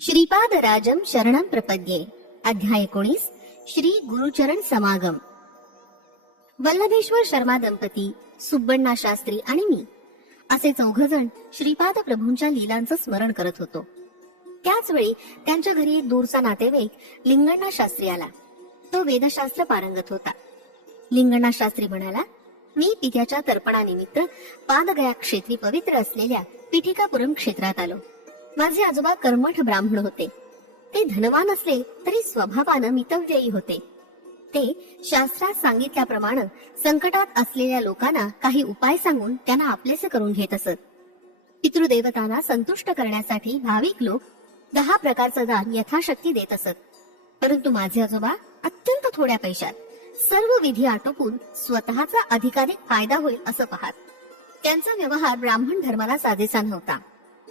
श्रीपाद राजम शरणम प्रपद्ये। अध्याय एकोणीस श्री गुरुचरण समागम। वल्लभेश्वर शर्मा दंपती सुब्बण्णा शास्त्री आणि मी असे चौघ जण श्रीपाद प्रभूंच्या लीलांचं स्मरण करत होतो. त्याच वेळी त्यांच्या घरी एक दूरचा नातेवाईक लिंगण्णा शास्त्री आला. तो वेदशास्त्र पारंगत होता. लिंगण्णा शास्त्री म्हणाला मी पित्याच्या तर्पणानिमित्त पादगया क्षेत्री पवित्र असलेल्या पिठिकापुरम क्षेत्रात आलो. माझे आजोबा कर्मठ ब्राह्मण होते. ते धनवान असले तरी स्वभावानं मितव्ययी होते. ते शास्त्रात सांगितल्याप्रमाणे संकटात असलेल्या लोकांना काही उपाय सांगून त्यांना आपलेसे करून घेत असत. पितृदेवतांना संतुष्ट करण्यासाठी भाविक लोक दहा प्रकारचं दान यथाशक्ती देत असत. परंतु माझे आजोबा अत्यंत थोड्या पैशात सर्व विधी आटोपून स्वतःचा अधिकाधिक फायदा होईल असं पाहत. त्यांचा व्यवहार ब्राह्मण धर्माला साजेसा नव्हता.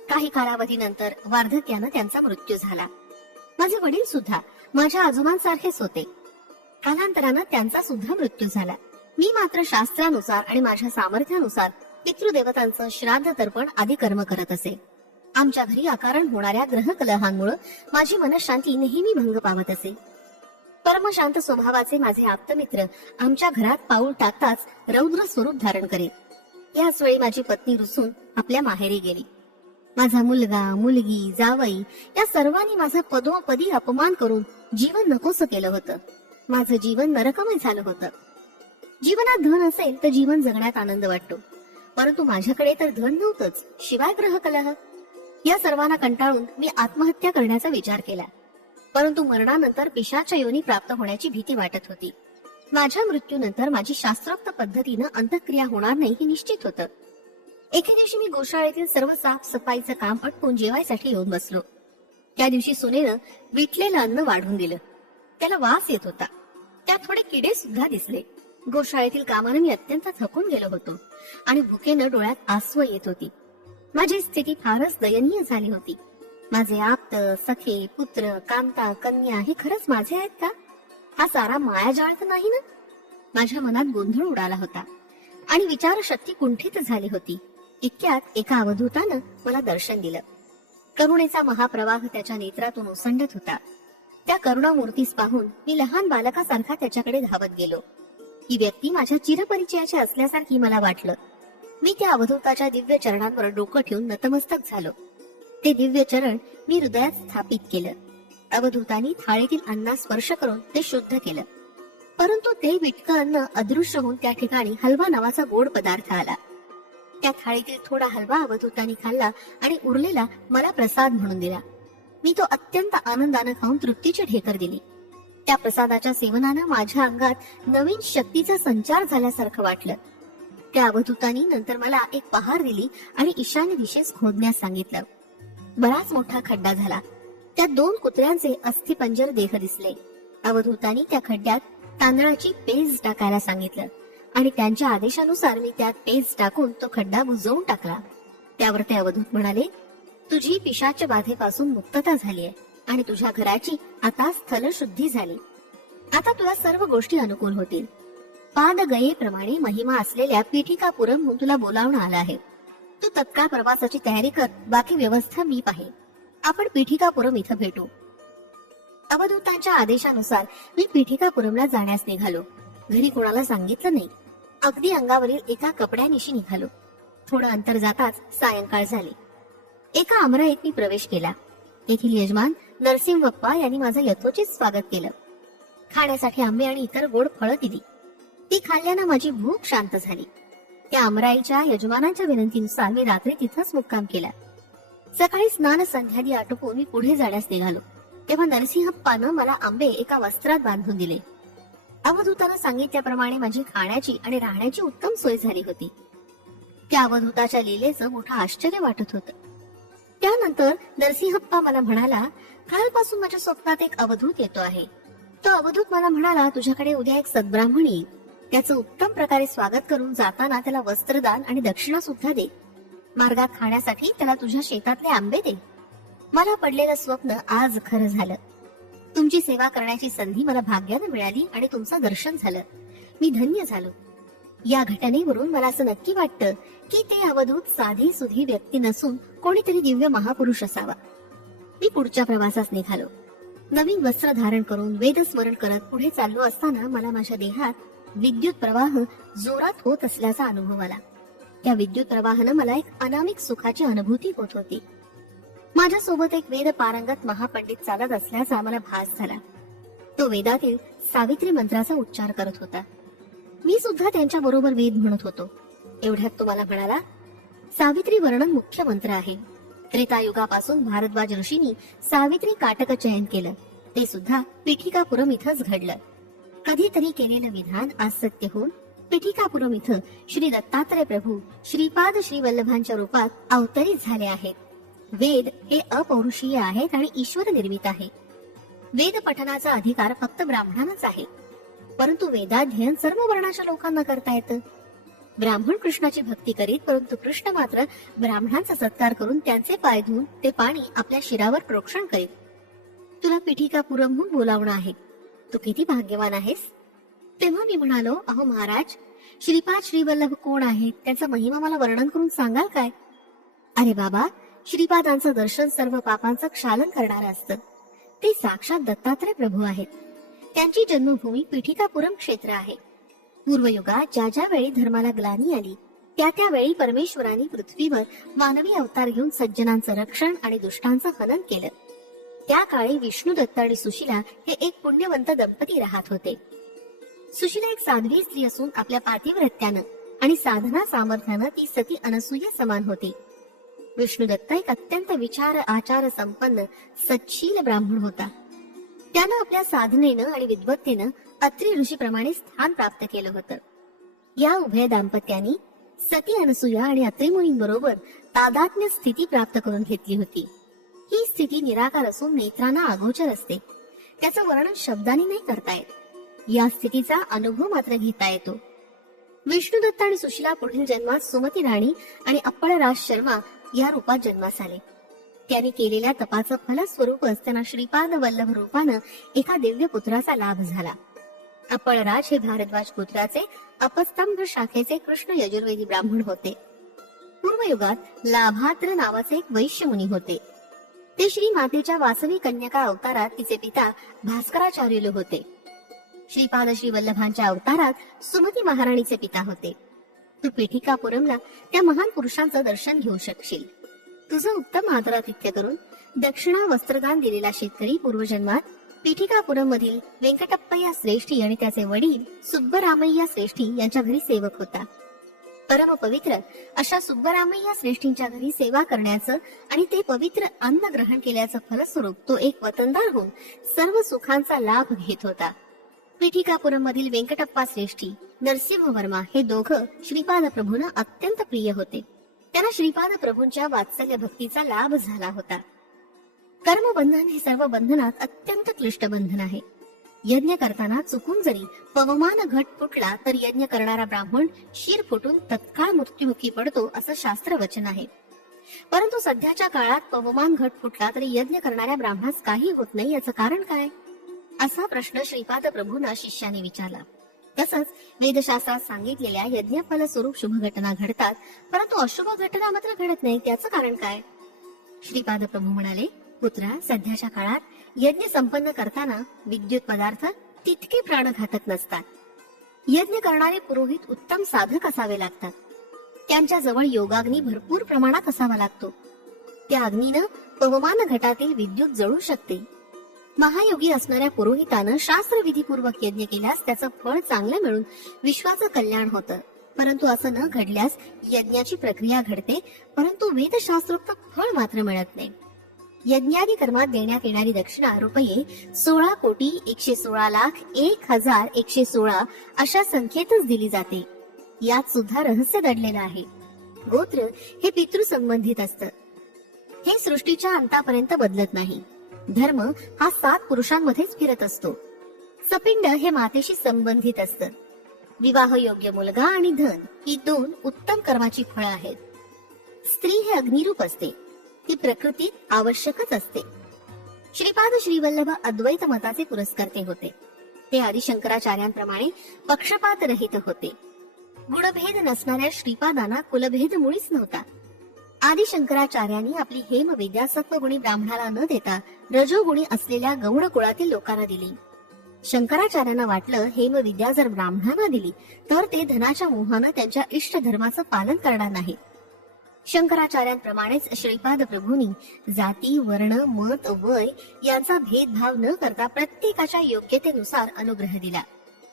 काही कालावधीनंतर वार्धक्यानं त्यांचा मृत्यू झाला. माझे वडील सुद्धा माझ्या आजोबांसारखेच होते. कालांतरानं त्यांचा सुद्धा मृत्यू झाला. मी मात्र शास्त्रानुसार आणि माझ्या सामर्थ्यानुसार पितृदेवतांचं श्राद्ध तर्पण आदी कर्म करत असे. आमच्या घरी आकारण होणाऱ्या ग्रह कलहांमुळे माझी मनशांती नेहमी भंग पावत असे. परमशांत स्वभावाचे माझे आप्तमित्र आमच्या घरात पाऊल टाकताच रौद्र स्वरूप धारण करेल याच वेळी माझी पत्नी रुसून आपल्या माहेरी गेली. माझा मुलगा मुलगी जावई या सर्वांनी माझा पदोपदी अपमान करून जीवन नकोस केलं होतं. माझं जीवन नरकमय झालं होतं. जीवनात धन असेल तर जीवन जगण्यात आनंद वाटतो. परंतु माझ्याकडे तर धन नव्हतंच शिवाय ग्रह कलह या सर्वांना कंटाळून मी आत्महत्या करण्याचा विचार केला. परंतु मरणानंतर पिशाच्या योनी प्राप्त होण्याची भीती वाटत होती. माझ्या मृत्यूनंतर माझी शास्त्रोक्त पद्धतीनं अंतक्रिया होणार नाही हे निश्चित होतं. एके दिवशी मी गोशाळेतील सर्व साफसफाईचं काम अटकून जेवायसाठी येऊन बसलो. त्या दिवशी सुनेनं विटलेलं अन्न वाढून दिलं. त्याला वास येत होता. त्यात थोडे किडे सुद्धा दिसले. गोशाळेतील कामानं मी अत्यंत थकून गेलो होतो आणि भुकेनं डोळ्यात आसव येत होती. माझी स्थिती फारच दयनीय झाली होती. माझे आप्त सखे पुत्र कांता कन्या हे खरंच माझे आहेत का? हा सारा मायाजाळ तर नाही ना? माझ्या मनात गोंधळ उडाला होता आणि विचारशक्ती कुंठित झाली होती. इतक्यात एका अवधूतानं मला दर्शन दिलं. करुणेचा महाप्रवाह त्याच्या नेत्रातून ओसंडत होता. त्या करुणामूर्तीस पाहून मी लहान बालकासारखा त्याच्याकडे धावत गेलो. ही व्यक्ती माझ्या चिरपरिचयाची असल्यासारखी मला वाटलं. मी त्या अवधूताच्या दिव्य चरणांवर डोकं ठेवून नतमस्तक झालो. ते दिव्य चरण मी हृदयात स्थापित केलं. अवधूतानी थाळीतील अन्ना स्पर्श करून ते शुद्ध केलं. परंतु ते विटकं अन्न अदृश्य होऊन त्या ठिकाणी हलवा नावाचा गोड पदार्थ आला. त्या थाळीतील थोडा हलवा अवधूतानी खाल्ला आणि उरलेला मला प्रसाद म्हणून दिला. मी तो अत्यंत आनंदानं खाऊन तृप्तीची ढेकर दिली. त्या प्रसादाच्या सेवनानं माझ्या अंगात नवीन शक्तीचा संचार झाल्यासारखं वाटलं. त्या अवधूतानी नंतर मला एक पहार दिली आणि ईशान्य दिशेस खोदण्यास सांगितलं. बराच मोठा खड्डा झाला. त्या दोन कुत्र्यांचे अस्थिपंजर देह दिसले. अवधूतानी त्या खड्ड्यात तांदळाची पेज टाकायला सांगितलं. आणि त्यांच्या आदेशानुसार मी त्यात पेज टाकून तो खड्डा बुजवून टाकला. त्यावर ते अवधूत म्हणाले तुझी पिशाच्या बाधेपासून मुक्तता झाली आहे आणि तुझ्या घराची आता स्थल शुद्धी झाली. आता तुला सर्व गोष्टी अनुकूल होतील. पाद गयेप्रमाणे महिमा असलेल्या पीठिकापुरम तुला बोलावणं आलं आहे. तू तत्काळ प्रवासाची तयारी कर बाकी व्यवस्था मी पाहे आपण पीठिकापुरम इथं भेटू. अवधूतांच्या आदेशानुसार मी पीठिकापुरमला जाण्यास निघालो. घरी कोणाला सांगितलं नाही. अगदी अंगावरील एका कपड्यानिशी निघालो. थोडं अंतर जाताच सायंकाळ झाली. एका आमराईत मी प्रवेश केला. येथील यजमान नरसिंहबप्पा यांनी माझं यथोचित स्वागत केलं. खाण्यासाठी आंबे आणि इतर गोड फळं दिली. ती खाल्ल्यानं माझी भूक शांत झाली. त्या अमराईच्या यजमानांच्या विनंतीनुसार मी रात्री तिथंच मुक्काम केला. सकाळी स्नान संध्यादी आटोपून मी पुढे जाण्यास निघालो. तेव्हा नरसिंहप्पानं मला आंबे एका वस्त्रात बांधून दिले. अवधूतानं सांगितल्याप्रमाणे माझी खाण्याची आणि राहण्याची उत्तम सोय झाली होती. त्या अवधूताच्या लिलेचं मोठं आश्चर्य वाटत होत. त्यानंतर नरसिंहप्पा मला म्हणाला कालपासून माझ्या स्वप्नात एक अवधूत येतो आहे. तो अवधूत मला म्हणाला तुझ्याकडे उद्या एक सद्ब्राह्मण येईल. त्याचं उत्तम प्रकारे स्वागत करून जाताना त्याला वस्त्रदान आणि दक्षिणा सुद्धा दे. मार्गात खाण्यासाठी त्याला तुझ्या शेतातले आंबे दे. मला पडलेलं स्वप्न आज खरं झालं. तुमची सेवा करण्याची संधी मला भाग्यानं मिळाली आणि तुमचं दर्शन झालं. मी धन्य झालो. या घटनेवरून मला असं नक्की वाटतं की ते अवधूत साधी सुधी व्यक्ती नसून कोणीतरी दिव्य महापुरुष असावा. मी पुढच्या प्रवासास निघालो. नवीन वस्त्र धारण करून वेद स्मरण करत पुढे चाललो असताना मला माझ्या देहात विद्युत प्रवाह जोरात होत असल्याचा अनुभव आला. त्या विद्युत प्रवाहानं मला एक अनामिक सुखाची अनुभूती होत होती. माझ्यासोबत एक वेद पारंगत महापंडित चालत असल्याचा मला भास झाला. तो वेदातील सावित्री मंत्राचा उच्चार करत होता. मी सुद्धा त्यांच्या बरोबर वेद म्हणत होतो. एवढ्यात तो मला म्हणाला सावित्री वर्णन मुख्य मंत्र आहे. त्रेतायुगापासून भारद्वाज ऋषींनी सावित्री काटक चयन केलं. ते सुद्धा पिठिकापुरम इथंच घडलं. कधीतरी केलेलं विधान आज सत्य होऊन पिठिकापुरम इथं श्री दत्तात्रय प्रभू श्रीपाद श्री वल्लभांच्या रूपात अवतरित झाले आहेत. वेद हे अपौरुषीय आहेत आणि ईश्वर निर्मित आहे. वेद पठनाचा अधिकार फक्त ब्राह्मणांनाच आहे. परंतु वेदाध्ययन सर्व वर्णाच्या लोकांना करता येतं. ब्राह्मण कृष्णाची भक्ती करीत परंतु कृष्ण मात्र ब्राह्मणांचा सत्कार करून त्यांचे पाय धुवून ते पाणी आपल्या शिरावर प्रोक्षण करीत. तुला पिठिका पुरमहून बोलावणं आहे. तू किती भाग्यवान आहेस. तेव्हा मी म्हणालो अहो महाराज श्रीपाद श्रीवल्लभ कोण आहेत? त्यांचा महिमा मला वर्णन करून सांगाल काय? अरे बाबा श्रीपादांचं दर्शन सर्व पापांचं क्षालन करणारं असतं. ते साक्षात दत्तात्रय प्रभू आहेत. त्यांची जन्मभूमी पिठिकापुरम क्षेत्र आहे. पूर्वयुगात ज्या ज्या वेळी धर्माला ग्लानी आली त्या त्या वेळी परमेश्वराने पृथ्वीवर मानवी अवतार घेऊन सज्जनांचं रक्षण आणि दुष्टांचं हनन केलं. त्या काळी विष्णू दत्त आणि सुशिला हे एक पुण्यवंत दंपती राहत होते. सुशिला एक साध्वी स्त्री असून आपल्या पातिव्रत्यानं आणि साधना सामर्थ्यानं ती सती अनसूया समान होती. विष्णुदत्त एक अत्यंत विचार आचार संपन्न सच्शील ब्राह्मण होता. त्यानं आपल्या साधनेनं आणि विद्वत्तेनं अत्री ऋषीप्रमाणे स्थान प्राप्त केलं होतं. या उभय दाम्पत्यांनी सती अनसुया आणि अत्रिमुनींबरोबर तादात्म्य स्थिती प्राप्त करून घेतली होती. ही स्थिती निराकार असून नेत्रांना अगोचर असते. त्याचं वर्णन शब्दांनी नाही करता येत. या स्थितीचा अनुभव मात्र घेता येतो. विष्णुदत्त आणि सुशिला पुढील जन्मात सुमती राणी आणि अप्पळराज शर्मा या रूपात जन्मास आले. त्यांनी केलेल्या तपाचं फलस्वरूपच त्यांना श्रीपाद वल्लभ रूपानं एका दिव्य पुत्राचा लाभ झाला. अप्पळराज हे भारद्वाज पुत्राचे अपस्तंभ शाखेचे कृष्ण यजुर्वेदी ब्राह्मण होते. पूर्वयुगात लाभात्र नावाचे एक वैश्य मुनी होते. ते श्री मातेच्या वासवी कन्यका अवतारात तिचे पिता भास्कराचार्युल होते. श्रीपाद श्री वल्लभांच्या अवतारात सुमती महाराणीचे पिता होते. तू पेठिकापुरमला त्या महान पुरुषांचं दर्शन घेऊ शकशील. तुझं उत्तम आदरातिथ्य करून दक्षिणा वस्त्रदान दिलेला शेतकरी पूर्वजन्मात पीठिकापुरम मधील व्यंकटप्पय्या श्रेष्ठी आणि त्याचे वडील सुब्बरामय्या श्रेष्ठी यांच्या घरी सेवक होता. परम पवित्र अशा सुब्बरामय्या श्रेष्ठींच्या घरी सेवा करण्याचं आणि ते पवित्र अन्न ग्रहण केल्याचं फलस्वरूप तो एक वतनदार होऊन सर्व सुखांचा लाभ घेत होता. पीठिकापुरमधील व्यंकटप्पा श्रेष्ठी नरसिंह वर्मा हे दोघं श्रीपाद प्रभूंना अत्यंत प्रिय होते. त्यांना श्रीपाद प्रभूंच्या वात्सल्य भक्तीचा लाभ झाला होता. कर्मबंधन हे सर्व बंधनात अत्यंत क्लिष्ट बंधन आहे. यज्ञ करताना चुकून जरी पवमान घट फुटला तर यज्ञ करणारा ब्राह्मण शिर फुटून तत्काळ मृत्युमुखी पडतो असं शास्त्र वचन आहे. परंतु सध्याच्या काळात पवमान घट फुटला तरी यज्ञ करणाऱ्या ब्राह्मणास काही होत नाही याचं कारण काय? असा प्रश्न श्रीपाद प्रभूंना शिष्याने विचारला. तसंच वेदशास्त्रात सांगितलेल्या यज्ञफल स्वरूप शुभ घटना घडतात परंतु अशुभ घटना मात्र घडत नाही त्याचं कारण काय? श्रीपाद प्रभू म्हणाले पुत्रा सध्याच्या काळात यज्ञ संपन्न करताना विद्युत पदार्थ तितके प्राणघातक नसतात. यज्ञ करणारे पुरोहित उत्तम साधक असावे लागतात. त्यांच्या जवळ योगाग्नी भरपूर प्रमाणात असावा लागतो. त्या अग्नीनं पवमान घटातील विद्युत जळू शकते. महायोगी असणाऱ्या पुरोहितानं शास्त्रविधीपूर्वक यज्ञ केल्यास त्याचं फळ चांगलं मिळून विश्वाचं कल्याण होतं. परंतु असं न घडल्यास यज्ञाची प्रक्रिया घडते परंतु वेदशास्त्रोक्त फळ मात्र मिळत नाही. यज्ञादी कर्मात देण्यात येणारी दक्षिणा रुपये सोळा कोटी एकशे सोळा लाख एक हजार एकशे सोळा अशा संख्येतच दिली जाते. यात सुद्धा रहस्य दडलेलं आहे. गोत्र हे पितृ संबंधित असत. हे सृष्टीच्या अंतापर्यंत बदलत नाही. धर्म हा सात पुरुषांमध्येच फिरत असतो. सपिंड हे मातेशी संबंधित असतं. विवाह योग्य मुलगा आणि धन ही दोन उत्तम कर्माची फळं आहेत. स्त्री हे अग्निरूप असते. ती प्रकृतीत आवश्यकच असते. श्रीपाद श्रीवल्लभ अद्वैत मताचे पुरस्कर्ते होते. ते आदिशंकराचार्यांप्रमाणे पक्षपात रहित होते. गुणभेद नसणाऱ्या श्रीपादांना कुलभेद मुळीच नव्हता. आदि शंकराचार्यांनी आपली हेमविद्या सत्वगुणी ब्राह्मणाला न देता रजोगुणी असलेल्या गौड कुळातील लोकांना दिली. शंकराचार्यांना वाटलं हेमविद्या जर ब्राह्मणांना दिली तर ते धनाच्या मोहानं त्यांच्या इष्ट धर्माचं पालन करणार नाही शंकराचार्यांप्रमाणेच श्रीपाद प्रभूंनी जाती वर्ण मत वय यांचा भेदभाव न करता प्रत्येकाच्या योग्यतेनुसार अनुग्रह दिला.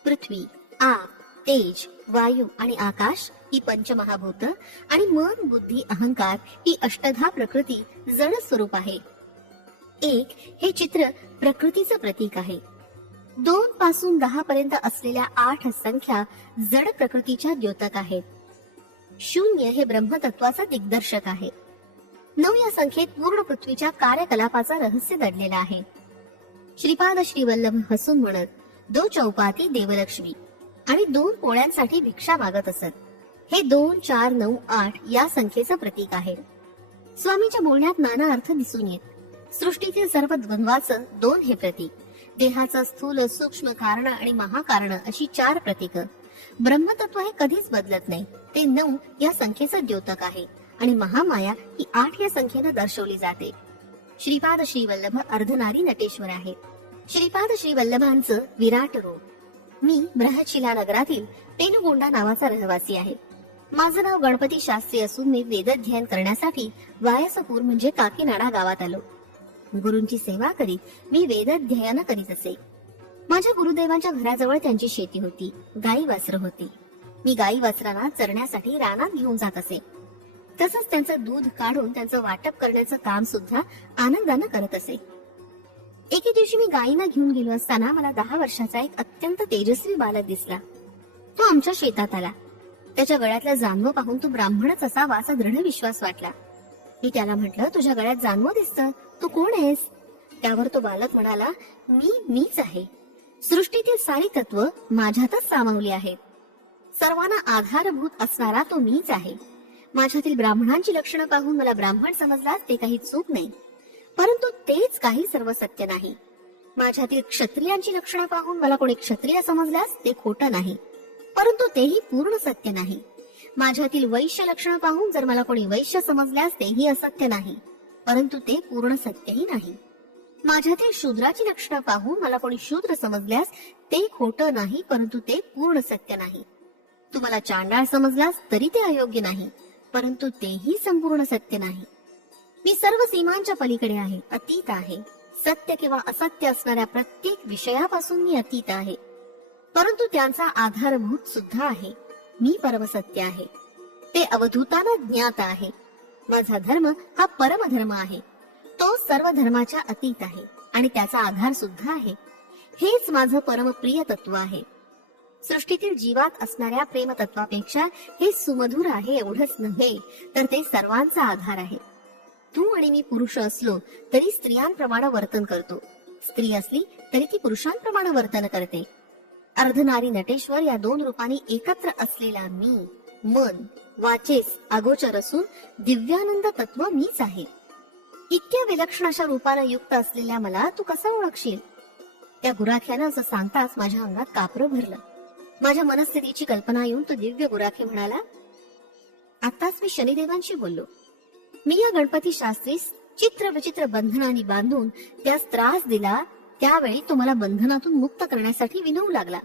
पृथ्वी आग तेज वायू आणि आकाश ही पंचमहाभूत आणि मन बुद्धी अहंकार ही अष्टधा प्रकृती जड स्वरूप आहे. एक हे चित्र प्रकृतीचं प्रतीक आहे. दोन पासून दहा पर्यंत असलेल्या आठ संख्या जड प्रकृतीच्या द्योतक आहेत. शून्य हे ब्रह्मतत्वाचा दिग्दर्शक आहे. नऊ या संख्येत पूर्ण पृथ्वीच्या कार्यकलापाचा रहस्य दडलेला आहे. श्रीपाद श्रीवल्लभ हसून म्हणत दो चौपाती देवलक्ष्मी. आणि दोन पोळ्यांसाठी भिक्षा मागत असत. हे दोन चार नऊ आठ या संख्येचं प्रतीक आहे. स्वामीच्या बोलण्यात नाना अर्थ दिसून येत. सृष्टीतील सर्व द्वंद्वाचं दोन हे प्रतीक. देहाचं स्थूल सूक्ष्म कारण आणि महाकारण अशी चार प्रतीक. ब्रह्मतत्व हे कधीच बदलत नाही. ते नऊ या संख्येचं द्योतक आहे. आणि महामाया ही आठ या संख्येनं दर्शवली जाते. श्रीपाद श्रीवल्लभ अर्धनारी नटेश्वर आहेत. श्रीपाद श्रीवल्लभांचं विराट रूप. मी ब्रहशिला नगरातील पेनुगोंडा नावाचा रहिवासी आहे. माझं नाव गणपती शास्त्री असून मी वेदध्ययन करण्यासाठी वायसपूर म्हणजे काकीनाडा गावात आलो. गुरूंची सेवा करीत मी वेदध्ययन करीत असे. माझ्या गुरुदेवांच्या घराजवळ त्यांची शेती होती गाई वासरं होती. मी गाई वासरांना चरण्यासाठी रानात घेऊन जात असे. तसंच त्यांचं दूध काढून त्यांचं वाटप करण्याचं काम सुद्धा आनंदानं करत असे. एके दिवशी मी गायींना घेऊन गेलो असताना मला दहा वर्षाचा एक अत्यंत तेजस्वी बालक दिसला. तो आमच्या शेतात आला. त्याच्या गळ्यातला जानवं पाहून तो ब्राह्मणच असावा असा दृढ विश्वास वाटला. मी त्याला म्हटलं तुझ्या गळ्यात जानवं दिसतं. तू कोण आहेस? त्यावर तो बालक म्हणाला मी मीच आहे. सृष्टीतील सारी तत्व माझ्यातच सामावली आहेत. सर्वांना आधारभूत असणारा तो मीच आहे. माझ्यातील ब्राह्मणांची लक्षणं पाहून मला ब्राह्मण समजलास ते काही चूक नाही. परंतु तेच काही सर्व सत्य नाही. माझ्यातील क्षत्रियांची लक्षणं पाहून मला कोणी क्षत्रिय समजल्यास ते खोटं नाही. परंतु तेही पूर्ण सत्य नाही. माझ्यातील वैश्य लक्षण पाहून जर मला कोणी वैश्य समजल्यास तेही असत्य नाही. परंतु ते पूर्ण सत्यही नाही. माझ्यातील शूद्राची लक्षणं पाहून मला कोणी शूद्र समजल्यास ते खोटं नाही परंतु ते पूर्ण सत्य नाही. तुम्हाला चांडाळ समजलास तरी ते अयोग्य नाही परंतु तेही संपूर्ण सत्य नाही. मी सर्व सीमांच्या पलीकडे आहे अतीत आहे. सत्य किंवा असत्य असणाऱ्या प्रत्येक विषयापासून मी अतीत आहे. परंतु त्यांचा आधारभूत सुद्धा आहे. मी परमसत्य आहे. ते अवधूताना ज्ञात आहे. माझा धर्म हा परमधर्म आहे. तो सर्व धर्माच्या अतीत आहे आणि त्याचा आधार सुद्धा आहे. हेच माझं परमप्रिय तत्व आहे. सृष्टीतील जीवात असणाऱ्या प्रेमतत्वापेक्षा हे सुमधुर आहे एवढंच नव्हे तर ते सर्वांचा आधार आहे. तू आणि मी पुरुष असलो तरी स्त्रियांप्रमाणे वर्तन करतो. स्त्री असली तरी ती पुरुषांप्रमाणे वर्तन करते. अर्धनारी नटेश्वर या दोन रूपांनी एकत्र असलेला मी मन वाचेस अगोचर असून दिव्यानंद तत्व मीच आहे. इतक्या विलक्षण अशा रूपानं युक्त असलेल्या मला तू कसा ओळखशील? त्या गुराख्यानं असं सांगताच माझ्या अंगात कापरं भरलं. माझ्या मनस्थितीची कल्पना येऊन तो दिव्य गुराखे म्हणाला आताच मी शनिदेवांशी बोललो. मी या गणपती शास्त्रीस चित्र विचित्र बंधनाने बांधून त्यास त्रास दिला त्यावेळी तो मला बंधनातून मुक्त करण्यासाठी विनवू लागला.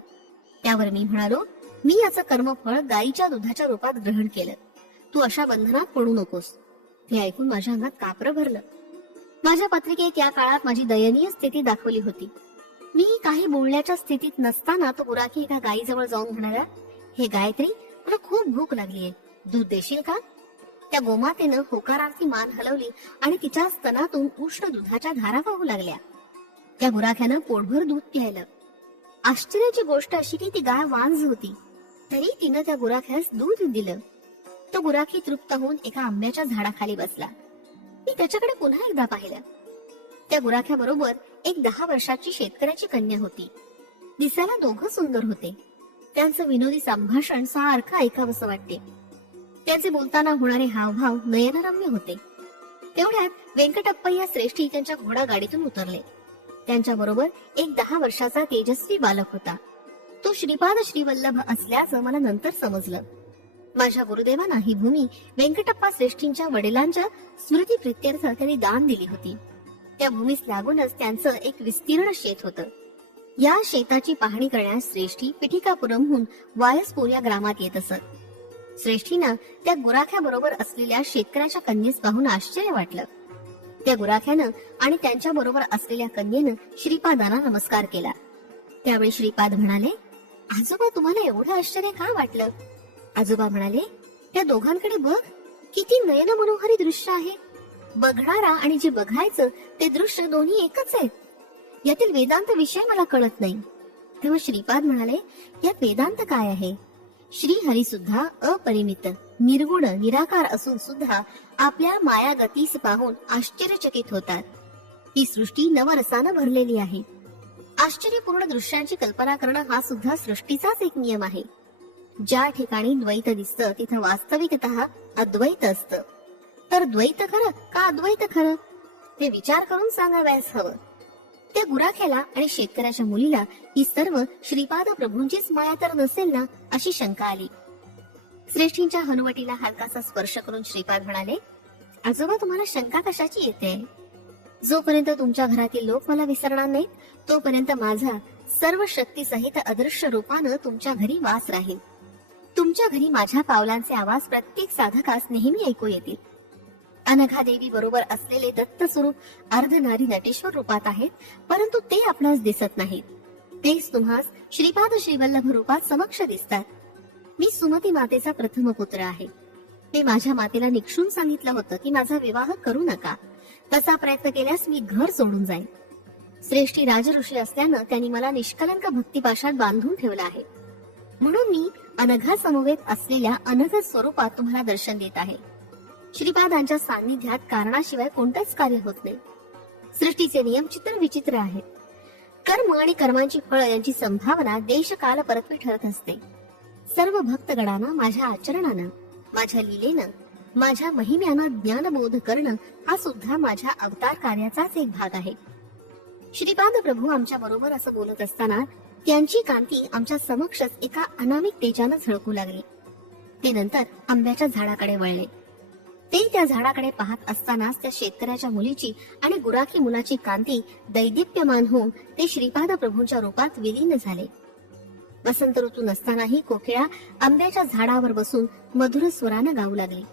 त्यावर मी म्हणालो मी याचं कर्मफळ गायीच्या दुधाच्या रूपात ग्रहण केलं. तू अशा बंधनात पडू नकोस. हे ऐकून माझ्या अंगात कापर भरलं. माझ्या पत्रिकेत या काळात माझी दयनीय स्थिती दाखवली होती. मी काही बोलण्याच्या स्थितीत नसताना तो गुराखी एका गायीजवळ जाऊन म्हणाला हे गायत्री मला खूप भूक लागलीये. दूध देशील का? त्या गोमातेनं होकारार्थी मान हलवली आणि तिच्या स्तनातून उष्ण दुधाच्या धारा वाहू लागल्या. त्या गुराख्यानं पोटभर दूध प्यायलं. आश्चर्याची गोष्ट अशी की ती गाय वांज होती. तरी तिनं त्या गुराख्यास दूध दिलं. तो गुराखी तृप्त होऊन एका आंब्याच्या झाडाखाली बसला. मी त्याच्याकडे पुन्हा एकदा पाहिलं. त्या गुराख्या बरोबर एक दहा वर्षाची शेतकऱ्याची कन्या होती. दिसायला दोघं सुंदर होते. त्यांचं विनोदी संभाषण सारखं ऐकावंसं वाटते. त्यांचे बोलताना होणारे हावभाव नयनरम्य होते. तेवढ्यात व्यंकटप्पय्या श्रेष्ठी त्यांच्या घोडा गाडीतून उतरले. त्यांच्याबरोबर एक दहा वर्षाचा तेजस्वी बालक होता. तो श्रीपाद श्रीवल्लभ असल्याचं मला नंतर समजलं. माझ्या गुरुदेवांना ही भूमी व्यंकटप्पा श्रेष्ठींच्या वडिलांच्या स्मृती प्रित्यर्थ त्यांनी दान दिली होती. त्या भूमीस लागूनच त्यांचं एक विस्तीर्ण शेत होतं. या शेताची पाहणी करण्यास श्रेष्ठी पिठिकापुरमहून वायसपूर या ग्रामात येत असत. श्रेष्ठींना त्या गुराख्याबरोबर असलेल्या शेतकऱ्याच्या कन्येस पाहून आश्चर्य वाटलं. त्या गुराख्यानं आणि त्यांच्या बरोबर असलेल्या कन्येनं श्रीपादांना नमस्कार केला. त्यावेळी श्रीपाद म्हणाले आजोबा तुम्हाला एवढं आश्चर्य का वाटलं? आजोबा म्हणाले त्या दोघांकडे बघ किती नयन मनोहरी दृश्य आहे. बघणारा आणि जे बघायचं ते दृश्य दोन्ही एकच आहेत. यातील वेदांत विषय मला कळत नाही. तेव्हा श्रीपाद म्हणाले यात वेदांत काय आहे? श्री हरी सुद्धा अपरिमित. निर्गुण निराकार असून सुद्धा आपल्या माया गतीस पाहून आश्चर्यचकित होतात. ही सृष्टी नवरसानं भरलेली आहे. आश्चर्यपूर्ण दृश्यांची कल्पना करणं हा सुद्धा सृष्टीचाच एक नियम आहे. ज्या ठिकाणी द्वैत दिसतं तिथं वास्तविकत अद्वैत असतं. तर द्वैत खरं का अद्वैत खरं? ते विचार करून सांगावयास हवं. त्या गुराख्याला आणि शेतकऱ्याच्या मुलीला ही सर्व श्रीपाद प्रभूंचीच माया तर नसेल ना अशी शंका आली. श्रेष्ठींच्या हनुवटीला हलकासा स्पर्श करून श्रीपाद म्हणाले आजोबा तुम्हाला शंका कशाची येते? जोपर्यंत तुमच्या घरातील लोक मला विसरणार नाहीत तोपर्यंत माझा सर्व शक्ती सहित अदृश्य रूपानं तुमच्या घरी वास राहील. तुमच्या घरी माझ्या पावलांचे आवाज प्रत्येक साधकास नेहमी ऐकू येतील. अनघा देवी बरोबर असलेले दत्त स्वरूप अर्धनारी नटेश्वर रूपात आहेत परंतु ते आपणास दिसत नाहीत. तेच तुम्हास श्रीपाद श्रीवल्लभ रूपात समक्ष दिसतात. मी सुमती मातेचा प्रथम पुत्र आहे. मी माझ्या मातेला निक्षून सांगितलं होतं की माझा विवाह करू नका. तसा प्रयत्न केल्यास मी घर सोडून जाईन. श्रेष्ठी राजऋषी असल्यानं त्यांनी मला निष्कलंक भक्तिपाशात बांधून ठेवलं आहे. म्हणून मी अनघा समवेत असलेल्या अनघ स्वरूपात तुम्हाला दर्शन देत आहे. श्रीपादांच्या सान्निध्यात कारणाशिवाय कोणतंच कार्य होत नाही. सृष्टीचे नियम चित्र विचित्र आहेत. कर्म आणि कर्मांची फळ यांची संभावना देश काल परत्वे ठरत असते. सर्व भक्तगणांना माझ्या आचरणानं माझ्या लीलेनं माझ्या महिम्यानं ज्ञानबोध करणं हा सुद्धा माझ्या अवतार कार्याचाच एक भाग आहे. श्रीपाद प्रभू आमच्या बरोबर असं बोलत असताना त्यांची कांती आमच्या समक्षच एका अनामिक तेजानं झळकू लागली. ते नंतर आंब्याच्या झाडाकडे वळले. ते त्या झाडाकडे पाहत असतानाच त्या शेतकऱ्याच्या मुलीची आणि गुराखी मुलाची कांती दैदिप्यमान होऊन ते श्रीपाद प्रभूंच्या रूपात विलीन झाले. वसंत ऋतू नसतानाही कोकिळा आंब्याच्या झाडावर बसून मधुर स्वरानं गाऊ लागली.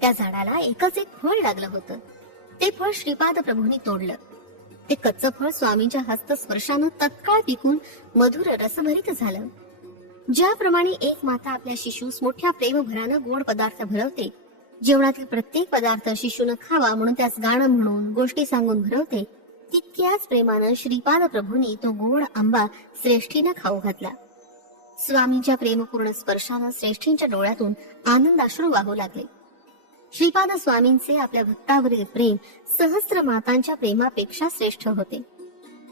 त्या झाडाला एकच एक फळ लागलं होतं. ते फळ श्रीपाद प्रभूंनी तोडलं. ते कच्च फळ स्वामींच्या हस्तस्पर्शानं तत्काळ पिकून मधुर रसभरीत झालं. ज्याप्रमाणे एक माता आपल्या शिशूस मोठ्या प्रेमभरानं गोड पदार्थ भरवते जेवणातील प्रत्येक पदार्थ शिशूनं खावा म्हणून त्यास गाणं म्हणून गोष्टी सांगून भरवते तितक्याच प्रेमानं श्रीपाद प्रभूंनी तो गोड आंबा श्रेष्ठीनं खाऊ घातला. स्वामींच्या प्रेमपूर्ण स्पर्शानं श्रेष्ठींच्या डोळ्यातून आनंदाश्रू वाहू लागले. श्रीपाद स्वामींचे आपल्या भक्तावरील प्रेम सहस्र मातांच्या प्रेमापेक्षा श्रेष्ठ होते.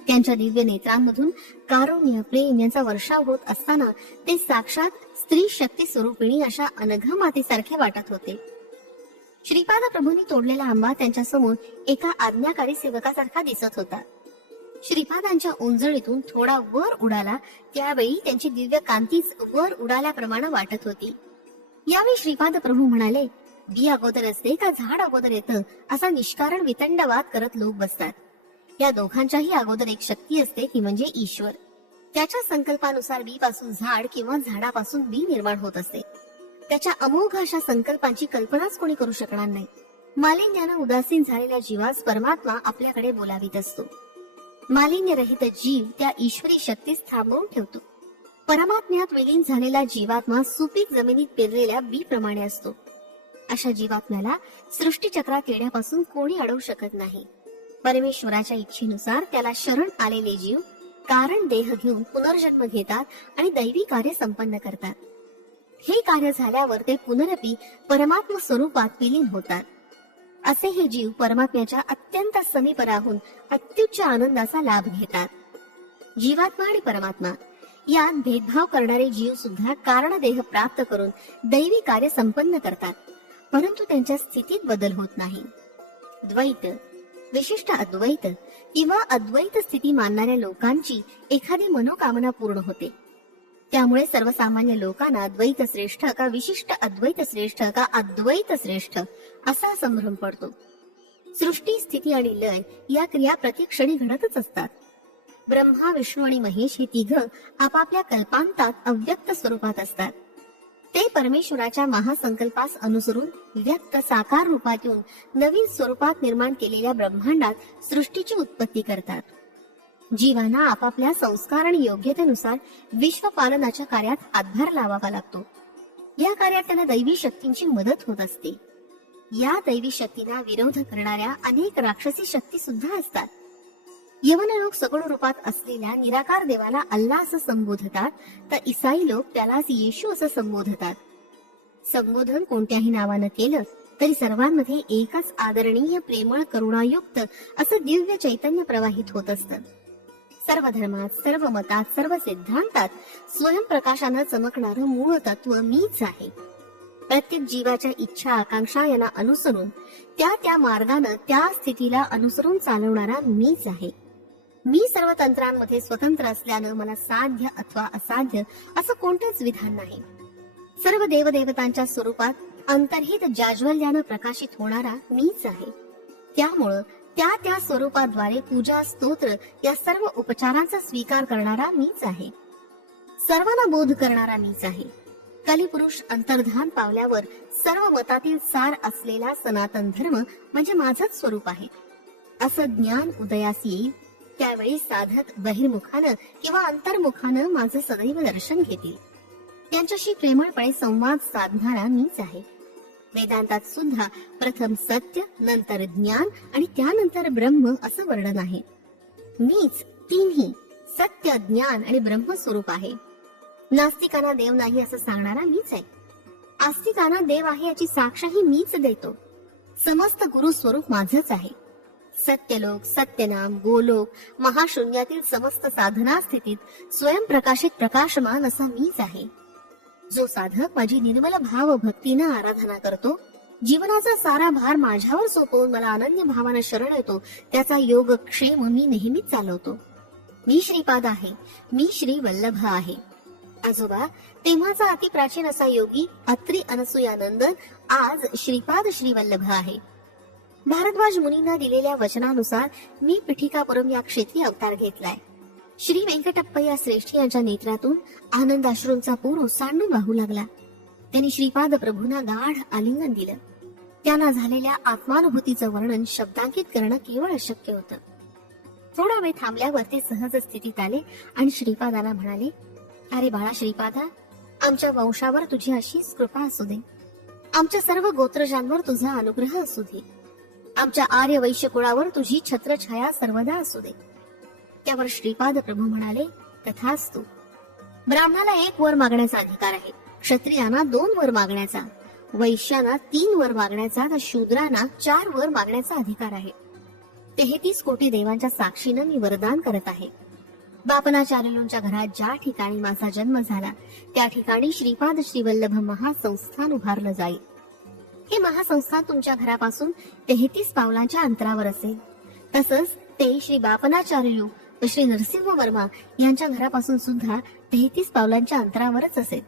त्यांच्या दिव्य नेत्रांमधून कारुण्य प्रेम यांचा वर्षाव होत असताना ते साक्षात स्त्री शक्ती स्वरूपिणी अशा अनघ मातेसारखे वाटत होते. श्रीपाद प्रभूंनी तोडलेला आंबा त्यांच्यासमोर एका आज्ञाकारी सेवकासारखा दिसत होता. श्रीपादांच्या उंजळीतून थोडा वर उडाला त्यावेळी त्यांची दिव्य कांतीच वर उडाल्याप्रमाणे वाटत होती. यावेळी श्रीपाद प्रभू म्हणाले बी अगोदर असते का झाड अगोदर येतं? असा निष्कारण वितंडवाद करत लोक बसतात. या दोघांच्याही अगोदर एक शक्ती असते ती म्हणजे ईश्वर. त्याच्या संकल्पानुसार बी पासून झाड किंवा झाडापासून बी निर्माण होत असते. त्याच्या अमोघ अशा संकल्पांची कल्पनाच कोणी करू शकणार नाही. मालिन्यानं उदासीन झालेल्या जीवास परमात्मा आपल्याकडे बोलावीत असतो. मालिन्यरहित जीव त्या ईश्वरी शक्तीस थांबवून ठेवतो. परमात्म्यात विलीन झालेला जीवात्मा सुपीक जमिनीत पेरलेल्या बी प्रमाणे असतो. अशा जीवात्म्याला सृष्टीचक्रात येण्यापासून कोणी अडवू शकत नाही. परमेश्वराच्या इच्छेनुसार त्याला शरण आलेले जीव कारण देह घेऊन पुनर्जन्म घेतात आणि दैवी कार्य संपन्न करतात. हे कार्य झाल्यावर ते पुनरपी परमात्म स्वरूपात विलीन होतात. असे हे जीव परमात्म्याच्या अत्यंत समीप राहून अत्युच्च आनंदाचा लाभ घेतात. जीवात्मा आणि परमात्मा यात भेदभाव करणारे जीव सुद्धा कारण देह प्राप्त करून दैवी कार्य संपन्न करतात परंतु त्यांच्या स्थितीत बदल होत नाही. द्वैत विशिष्ट अद्वैत किंवा अद्वैत स्थिती मानणाऱ्या लोकांची एखादी मनोकामना पूर्ण होते. त्यामुळे सर्वसामान्य लोकांना द्वैत श्रेष्ठ का विशिष्ट अद्वैत श्रेष्ठ का अद्वैत श्रेष्ठ असा संभ्रम पडतो. सृष्टी स्थिती आणि लय या क्रिया प्रतिक्षणी घडतच असतात. ब्रह्मा विष्णू आणि महेश हे तिघ आपापल्या कल्पांतात अव्यक्त स्वरूपात असतात. ते परमेश्वराच्या महासंकल्पास अनुसरून व्यक्त साकार रूपात येऊन नवीन स्वरूपात निर्माण केलेल्या ब्रह्मांडात सृष्टीची उत्पत्ती करतात. जीवांना आपापल्या संस्कार आणि योग्यतेनुसार विश्व पालनाच्या कार्यात हातभार लावावा लागतो. या कार्यात त्यांना दैवी शक्तींची मदत होत असते. या दैवी शक्तींना विरोध करणाऱ्या अनेक राक्षसी शक्ती सुद्धा असतात. यवन लोक सगुण रूपात असलेल्या निराकार देवाला अल्ला असं संबोधतात तर इसाई लोक त्यालाच येशू असं संबोधतात. संबोधन कोणत्याही नावानं केलं तरी सर्वांमध्ये एकच आदरणीय प्रेमळ करुणायुक्त असं दिव्य चैतन्य प्रवाहित होत असतं. सर्व धर्मात सर्व मतात सर्व सिद्धांतात स्वयंप्रकाशानं चमकणारं मूळ तत्व मीच आहे. प्रत्येक जीवाच्या इच्छा आकांक्षा यांना अनुसरून त्या त्या मार्गानं त्या स्थितीला अनुसरून चालवणारा मीच आहे. मी सर्व तंत्रांमध्ये स्वतंत्र असल्यानं मला साध्य अथवा असाध्य असं कोणतंच विधान नाही. सर्व देवदेवतांच्या स्वरूपात अंतर्हित जाज्वल्यानं प्रकाशित होणारा मीच आहे. त्यामुळं त्या त्या स्वरूपाद्वारे पूजा स्तोत्र या सर्व उपचारांचा स्वीकार करणारा मीच आहे. सर्वांना बोध करणारा मीच आहे. कलिपुरुष अंतर्धान पावल्यावर सर्व मतातील सार असलेला सनातन धर्म म्हणजे माझंच स्वरूप आहे. असं ज्ञान उदयास येईल. त्यावेळी साधक बहिर्मुखानं किंवा अंतर्मुखानं माझं सदैव दर्शन घेतील. त्यांच्याशी प्रेमळपणे संवाद साधणारा मीच आहे. वेदांतात सुद्धा प्रथम सत्य नंतर ज्ञान आणि त्यानंतर ब्रह्म असं वर्णन आहे. मीच तीनही सत्य ज्ञान आणि ब्रह्म स्वरूप आहे. नास्तिकांना देव नाही असं सांगणारा मीच आहे. आस्तिकांना देव आहे याची साक्षही मीच देतो. समस्त गुरु स्वरूप माझच आहे. सत्यलोक सत्यनाम गोलोक महाशून्यातील समस्त साधना स्थितीत स्वयंप्रकाशित प्रकाशमान असा मीच आहे. जो साधक माझी निर्मल भाव भक्तीनं आराधना करतो जीवनाचा सारा भार माझ्यावर सोपवून मला अनन्य भावानं शरण येतो त्याचा योग क्षेम मी नेहमीच चालवतो. मी श्रीपाद आहे मी श्री वल्लभ आहे. आजोबा तेव्हाचा अति प्राचीन असा योगी अत्री अनसुयानंदन आज श्रीपाद श्री वल्लभ आहे. भारद्वाज मुनींना दिलेल्या वचनानुसार मी पिठिकापुरम या क्षेत्री अवतार घेतलाय. श्री व्यंकटप्पया श्रेष्ठी यांच्या नेत्रातून आनंद अश्रूंचा पूर ओसांडून वाहू लागला. त्यांनी श्रीपाद प्रभूंना गाढ आलिंगन दिलं. त्यांना झालेल्या आत्मानुभूतीचं वर्णन शब्दांकित करणं केवळ अशक्य होतं. थोडा वेळ थांबल्यावर ते सहज स्थितीत आले आणि श्रीपादाला म्हणाले अरे बाळा श्रीपादा आमच्या वंशावर तुझी अशीच कृपा असू दे. आमच्या सर्व गोत्रजांवर तुझा अनुग्रह असू दे. आमच्या आर्य वैश्य कुळावर तुझी छत्रछाया सर्वदा असू दे. त्यावर श्रीपाद प्रभू म्हणाले तथास्तु ब्राह्मणाला एक वर मागण्याचा अधिकार आहे. क्षत्रियांना दोन वर मागण्याचा वैश्याना तीन वर मागण्याचा तर शूद्रांना चार वर मागण्याचा अधिकार आहे. तेहतीस कोटी देवांच्या साक्षीनं मी वरदान करत आहे. बापनाचार्यूंच्या घरात ज्या ठिकाणी माझा जन्म झाला त्या ठिकाणी श्रीपाद श्रीवल्लभ महासंस्थान उभारलं जाईल. हे महासंस्थान तुमच्या घरापासून तेहतीस पावलांच्या अंतरावर असेल. तसंच ते श्री बापनाचार्यू श्री नरसिंह वर्मा यांच्या घरापासून सुद्धा तेहतीस पावलांच्या अंतरावरच असेल.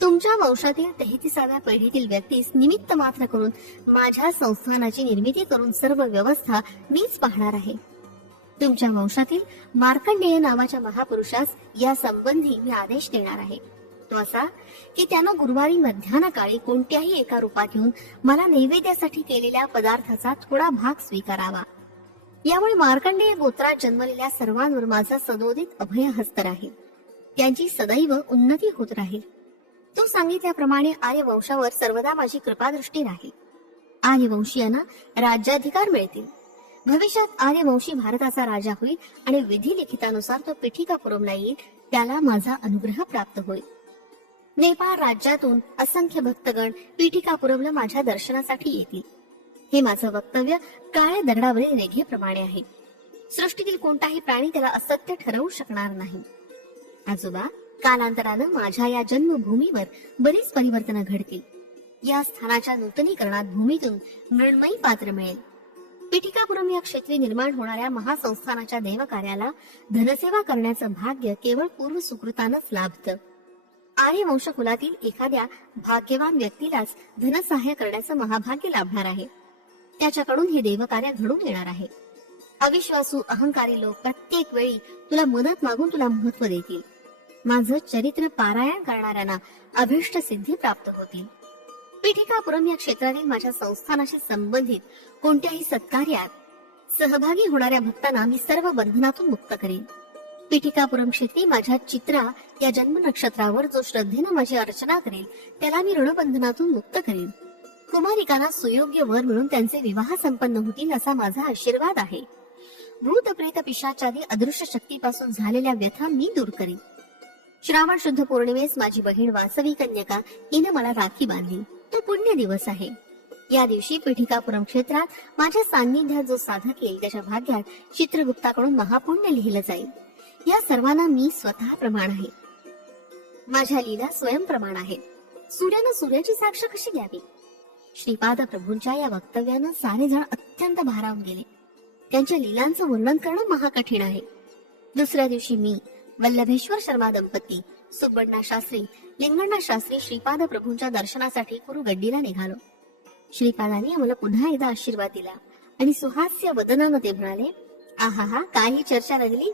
तुमच्या वंशातील तेहतीसाव्या पिढीतील व्यक्तीस निमित्त मात्र करून माझ्या संस्थानाची निर्मिती करून सर्व व्यवस्था मीच पाहणार आहे. तुमच्या वंशातील मार्कंडेय नावाच्या महापुरुषास या संबंधी मी आदेश देणार आहे. तो असा की त्यानं गुरुवारी मध्यान्हकाळी कोणत्याही एका रूपात येऊन मला नैवेद्यासाठी केलेल्या पदार्थाचा थोडा भाग स्वीकारावा. यामुळे मार्कंडेय गोत्रात जन्मलेल्या सर्वांवर माझा सदोदित अभय हस्त राहील त्यांची सदैव उन्नती होत राहील. तू सांगितल्याप्रमाणे आर्यवंशावर सर्वदा माझी कृपादृष्टी राहील. आर्यवंशीयांना राज्याधिकार मिळतील. भविष्यात आर्यवंशी भारताचा राजा होईल आणि विधी लिखितानुसार तो पिठिकापुरमला येईल त्याला माझा अनुग्रह प्राप्त होईल. नेपाळ राज्यातून असंख्य भक्तगण पिठिकापुरमला माझ्या दर्शनासाठी येतील. हे माझं वक्तव्य काळ्या दगडावरील रेघेप्रमाणे आहे. सृष्टीतील कोणताही प्राणी त्याला असत्य ठरवू शकणार नाही. आजोबा कालांतरानं माझ्या या जन्मभूमीवर बरीच परिवर्तन घडतील. या स्थानाच्या नूतनीकरणात भूमीतून मृण्मयी पात्र मिळेल. पिठिकापुरम या क्षेत्री निर्माण होणाऱ्या महासंस्थानाच्या देवकार्याला धनसेवा करण्याचं भाग्य केवळ पूर्व सुकृतानच लाभतं. आर्यवंश वंशकुलातील एखाद्या भाग्यवान व्यक्तीलाच धनसहाय्य करण्याचं महाभाग्य लाभणार आहे. त्याच्याकडून हे देवकार्य घडून येणार आहे. अविश्वासू अहंकारी लोक प्रत्येक वेळी तुला मदत मागून तुला महत्त्व देतील. माझं चरित्र पारायण करणाऱ्यांना अभिष्ट सिद्धी प्राप्त होतील. पीठिकापुरम या क्षेत्रातील माझ्या संस्थानाशी संबंधित कोणत्याही सत्कार्यात सहभागी होणाऱ्या भक्तांना मी सर्व बंधनातून मुक्त करेन. पीठिकापुरम क्षेत्री माझ्या चित्रा या जन्म नक्षत्रावर जो श्रद्धेनं माझी अर्चना करेल त्याला मी ऋणबंधनातून मुक्त करेन. कुमारिकांना सुयोग्य वर मिळून त्यांचे विवाह संपन्न होतील असा माझा आशीर्वाद आहे. भूत प्रेत पिशाचारी अदृश्य शक्तीपासून झालेल्या व्यथा मी दूर करीन. श्रावण शुद्ध पौर्णिमेस माझी बहीण वासवी कन्यका हिनं मला राखी बांधली. तो पुण्य दिवस आहे. या दिवशी पिठिकापुरम क्षेत्रात माझ्या सान्निध्यात जो साधक येईल त्याच्या भाग्यात चित्रगुप्ताकडून महापुण्य लिहिलं जाईल. या सर्वांना मी स्वतः प्रमाण आहे. माझ्या लीला स्वयंप्रमाण आहे. सूर्यानं सूर्याची साक्ष कशी घ्यावी? श्रीपाद प्रभूंच्या या वक्तव्यानं सारे जण अत्यंत भारावून गेले. त्यांच्या लीलांचं वर्णन करणं महाकठीण आहे. दुसऱ्या दिवशी मी वल्लभेश्वर शर्मा दंपती सुब्बण्णा शास्त्री लिंगण्णा शास्त्री श्रीपाद प्रभूंच्या दर्शनासाठी कुरुगड्डीला निघालो. श्रीपादांनी आम्हाला पुन्हा एकदा आशीर्वाद दिला आणि सुहास्य वदनानं ते म्हणाले आहा हा काय ही चर्चा लागली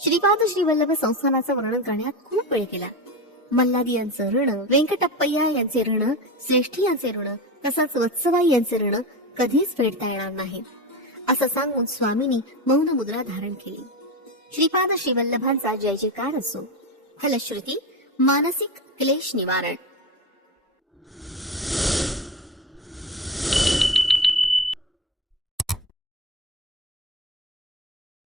श्रीपाद श्री वल्लभ संस्थानाचं वर्णन करण्यात खूप वेळ केला. मल्लादी यांचं ऋण व्यंकटप्पय्या यांचे ऋण श्रेष्ठी यांचे ऋण तसाच वत्सबाई यांचे ऋण कधीच फेडता येणार नाही. असं सांगून स्वामींनी मौन मुद्रा धारण केली. श्रीपाद श्रीवल्लभांचा जय जयकार असो. फलश्रुती मानसिक क्लेश निवारण.